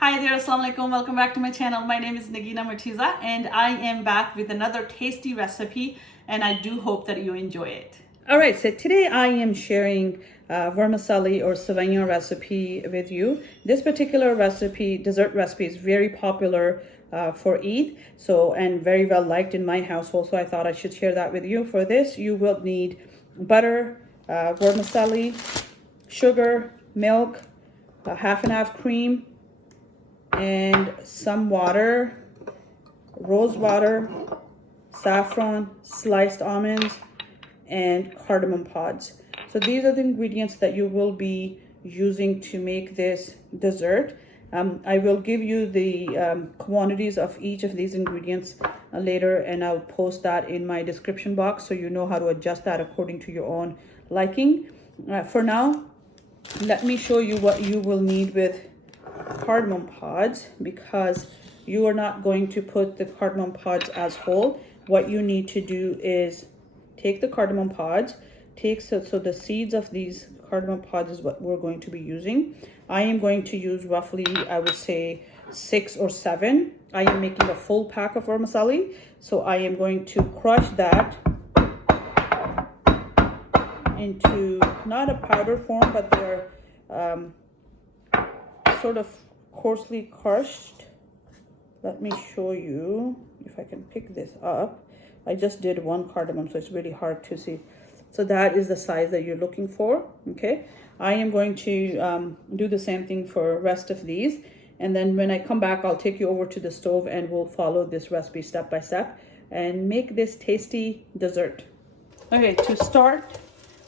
Hi there, assalamu alaikum. Welcome back to my channel. My name is Nagina Murtiza and I am back with another tasty recipe and I do hope that you enjoy it. All right, so today I am sharing vermicelli or Seviyaan recipe with you. This particular recipe, dessert recipe, is very popular for Eid, and very well liked in my household, so I thought I should share that with you. For this, you will need butter, vermicelli, sugar, milk, half and half cream, and some water, rose water, saffron, sliced almonds, and cardamom pods. So these are the ingredients that you will be using to make this dessert. I will give you the quantities of each of these ingredients later, and I'll post that in my description box so you know how to adjust that according to your own liking. For now, let me show you what you will need with cardamom pods, because you are not going to put the cardamom pods as whole. What you need to do is take the cardamom pods, so the seeds of these cardamom pods is what we're going to be using. I am going to use roughly, I would say 6 or 7. I am making a full pack of vermicelli, so I am going to crush that into not a powder form, but they're sort of coarsely crushed. Let me show you if I can pick this up. I just did one cardamom, so it's really hard to see. So that is the size that you're looking for. Okay, I am going to do the same thing for rest of these, and then when I come back, I'll take you over to the stove and we'll follow this recipe step by step and make this tasty dessert. Okay, to start,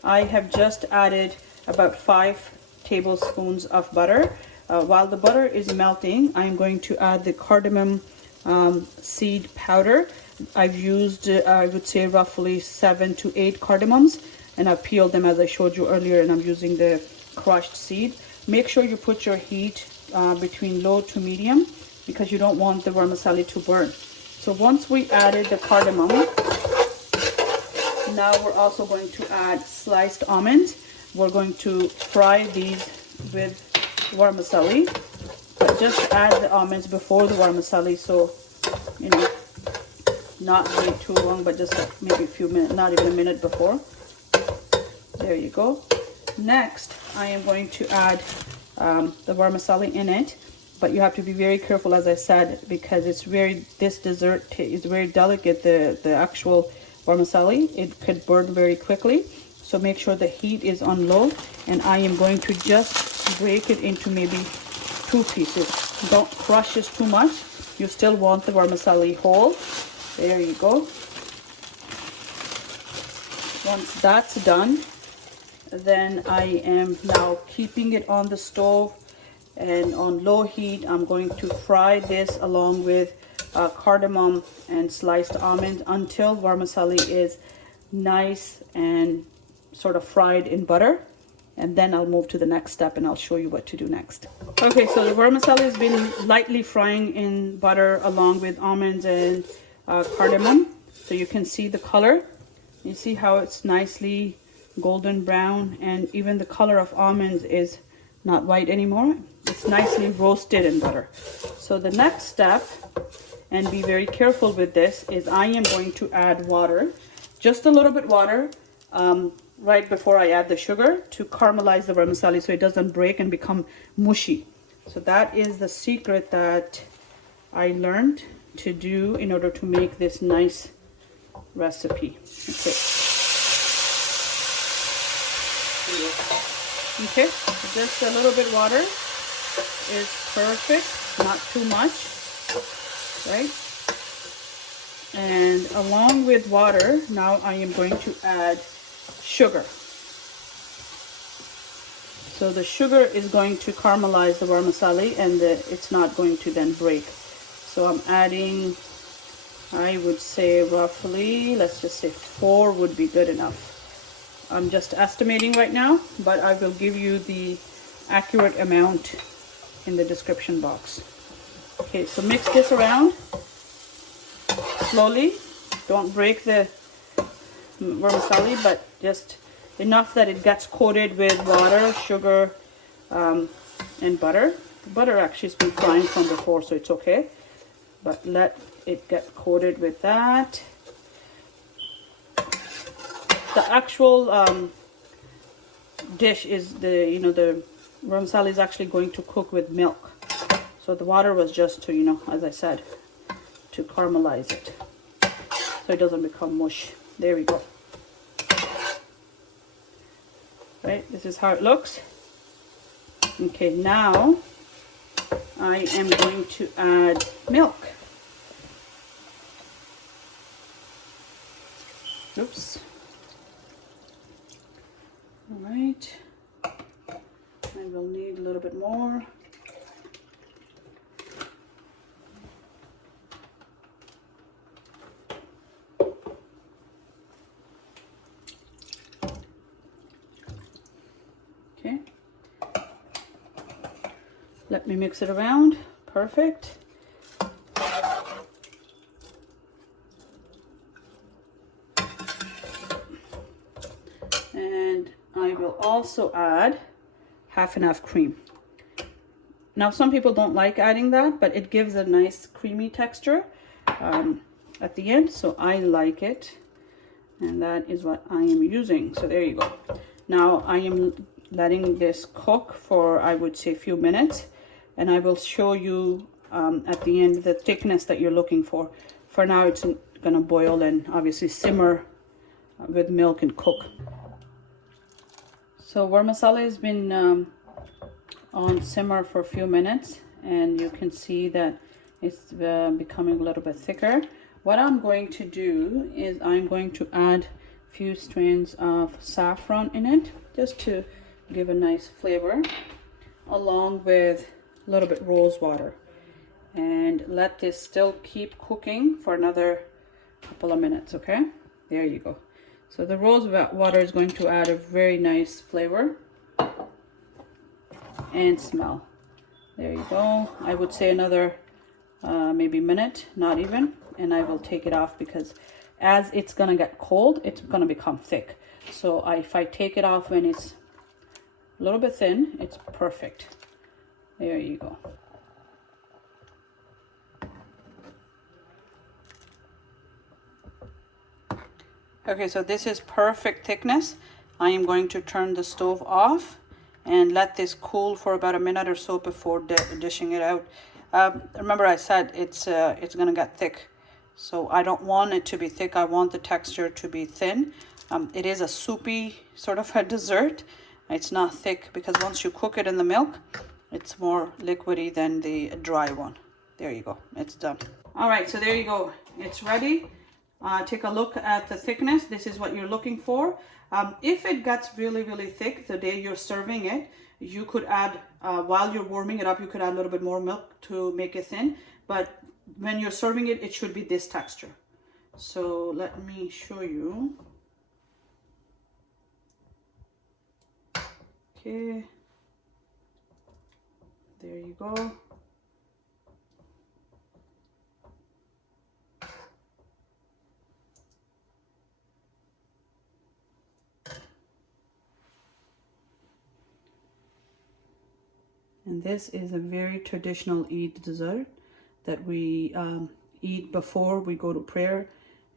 I have just added about 5 tablespoons of butter. While the butter is melting, I'm going to add the cardamom seed powder. I've used, I would say, roughly 7 to 8 cardamoms, and I've peeled them as I showed you earlier, and I'm using the crushed seed. Make sure you put your heat between low to medium, because you don't want the vermicelli to burn. So once we added the cardamom, now we're also going to add sliced almonds. We're going to fry these with vermicelli, but just add the almonds before the vermicelli, so you know, not wait too long, but just maybe a few minutes, not even a minute before. There you go. Next, I am going to add the vermicelli in it, but you have to be very careful, as I said, because this dessert is very delicate. The actual vermicelli, it could burn very quickly, so make sure the heat is on low, and I am going to just break it into maybe 2 pieces. Don't crush this too much. You still want the vermicelli whole. There you go. Once that's done, then I am now keeping it on the stove and on low heat. I'm going to fry this along with cardamom and sliced almonds until vermicelli is nice and sort of fried in butter, and then I'll move to the next step and I'll show you what to do next. Okay, so the vermicelli has been lightly frying in butter along with almonds and cardamom, so you can see the color. You see how it's nicely golden brown, and even the color of almonds is not white anymore. It's nicely roasted in butter. So the next step, and be very careful with this, is I am going to add water, just a little bit water, right before I add the sugar, to caramelize the vermicelli so it doesn't break and become mushy. So that is the secret that I learned to do in order to make this nice recipe. Okay, so just a little bit water is perfect, not too much, right? And along with water, now I am going to add sugar. So the sugar is going to caramelize the vermicelli, and it's not going to then break. So I'm adding, I would say roughly, let's just say 4 would be good enough. I'm just estimating right now, but I will give you the accurate amount in the description box. Okay, so mix this around slowly. Don't break the vermicelli, but just enough that it gets coated with water, sugar, and butter. The butter actually has been frying from before, so it's okay. But let it get coated with that. The actual dish is the vermicelli is actually going to cook with milk. So the water was just to, as I said, to caramelize it, so it doesn't become mush. There we go. Right, this is how it looks. Okay, now I am going to add milk. Oops. All right. I will need a little bit more. Okay. Let me mix it around. Perfect. And I will also add half and half cream. Now some people don't like adding that, but it gives a nice creamy texture at the end, so I like it, and that is what I am using. So there you go. Now I am letting this cook for, I would say, a few minutes, and I will show you at the end the thickness that you're looking for. For now it's gonna boil and obviously simmer with milk and cook. So vermicelli has been on simmer for a few minutes, and you can see that it's becoming a little bit thicker. What I'm going to do is I'm going to add a few strands of saffron in it, just to give a nice flavor, along with a little bit rose water, and let this still keep cooking for another couple of minutes. Okay, there you go. So the rose water is going to add a very nice flavor and smell. There you go. I would say another maybe minute, not even, and I will take it off, because as it's gonna get cold, it's gonna become thick. So if I take it off when it's a little bit thin, it's perfect. There you go. Okay, so this is perfect thickness. I am going to turn the stove off and let this cool for about a minute or so before dishing it out. Remember I said it's gonna get thick, so I don't want it to be thick. I want the texture to be thin. It is a soupy sort of a dessert. It's not thick, because once you cook it in the milk, it's more liquidy than the dry one. There you go, it's done. All right, so there you go, it's ready. Take a look at the thickness. This is what you're looking for. If it gets really, really thick the day you're serving it, you could add, while you're warming it up, you could add a little bit more milk to make it thin. But when you're serving it, it should be this texture. So let me show you. Okay. There you go. And this is a very traditional Eid dessert that we eat before we go to prayer,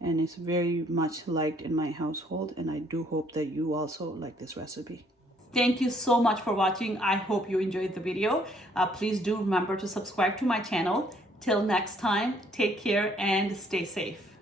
and it's very much liked in my household, and I do hope that you also like this recipe. Thank you so much for watching. I hope you enjoyed the video. Please do remember to subscribe to my channel. Till next time, take care and stay safe.